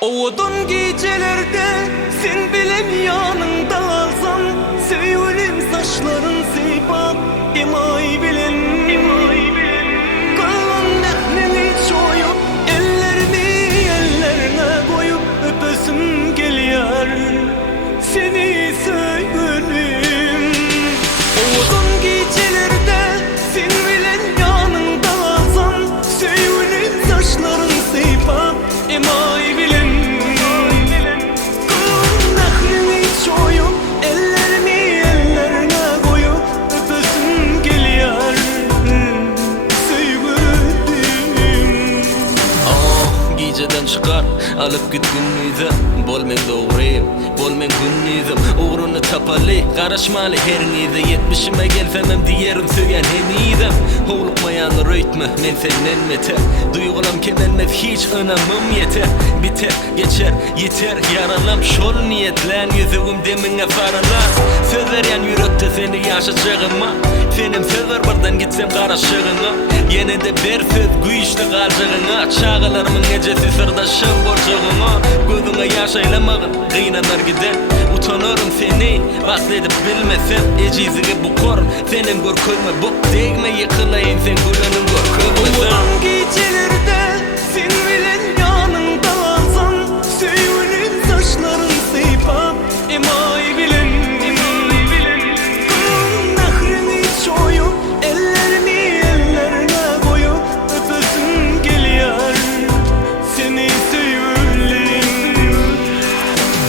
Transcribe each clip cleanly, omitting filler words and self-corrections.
Oğudun gecelerde sen bilen yanında alsam, sevgilim saçların seypap emay bilen kalan nehneni çoyup ellerine koyup öpesim geliyor seni sevgilim. Oğudun gecelerde sen bilen yanında alsam, sevgilim saçların seypap emay bilen çıkar alıp git günnüydü. Bol men doğruyum, bol men günnüydüm. Uğrunu tapalı, karışmalı her neydi. 70'ime gelfemem diyerim söyen heniydim. Hovlukmayanı röytme, men senden mete. Duygulam kemenmez hiç önamım yeter. Biter, geçer, yeter, yaralam şol niyetlen. Yüzüğüm demine faralan. Söz veren yürekte seni yaşatacağıma. Senim söz ver bardan gitsem karışığına. Yine de bir söz güyüşlü kalacağına. Çağılarımın gecesi sırdaşım borcağına. Gözüne yaşaylamağın kıynanar gider. Utanırım seni bahsedip bilmesem. Ecizigi bu kor senin gör kölme. Bu değme yıkılayın sen gülünün gör kölmesen. Ulan gecelerde sen bilen yanında alsam, sevgilim saçların seypap emay bilen nahrini çoyup ellerine koyup öpesim geliyor seni sevgilim.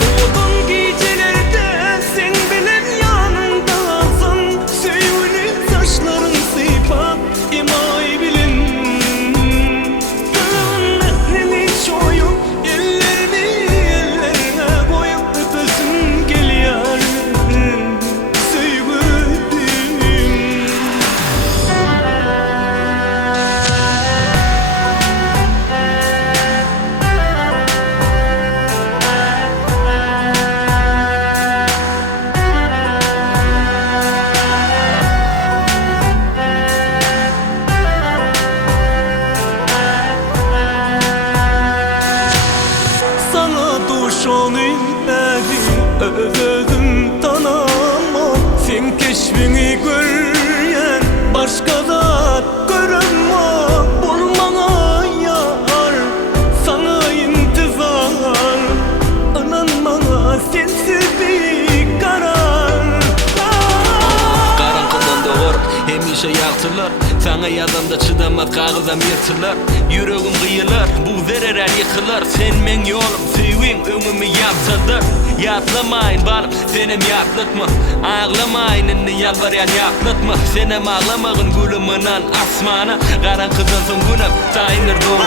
Oğudun gecelerde sen bilen yanında alsam, sevgilim saçların seypap emay bilen nahrini çoyup ellerine koyup öpesim geliyor sevgilim. Sana duşunu verdim, özüm tanamam. Sen keşfini göryen başka da göremem. Bulmana yar, sana intizar. İnanmana sensiz bir karar. Karanlıktan doğur, hemişe yaktılar. Sana yazamda çıdamaz kağıdam yırtılar. Yüreğim kıyılar, bu vererer yıkılar. Sen men yolum, sevin önümü yapsalar. Yatlamayın balım, senem yaplıkma. Ağlamayın inni yalvarayan yaplıkma. Senem ağlamağın gülümünden asmana. Karanlıktan son günüm, sayınır doğru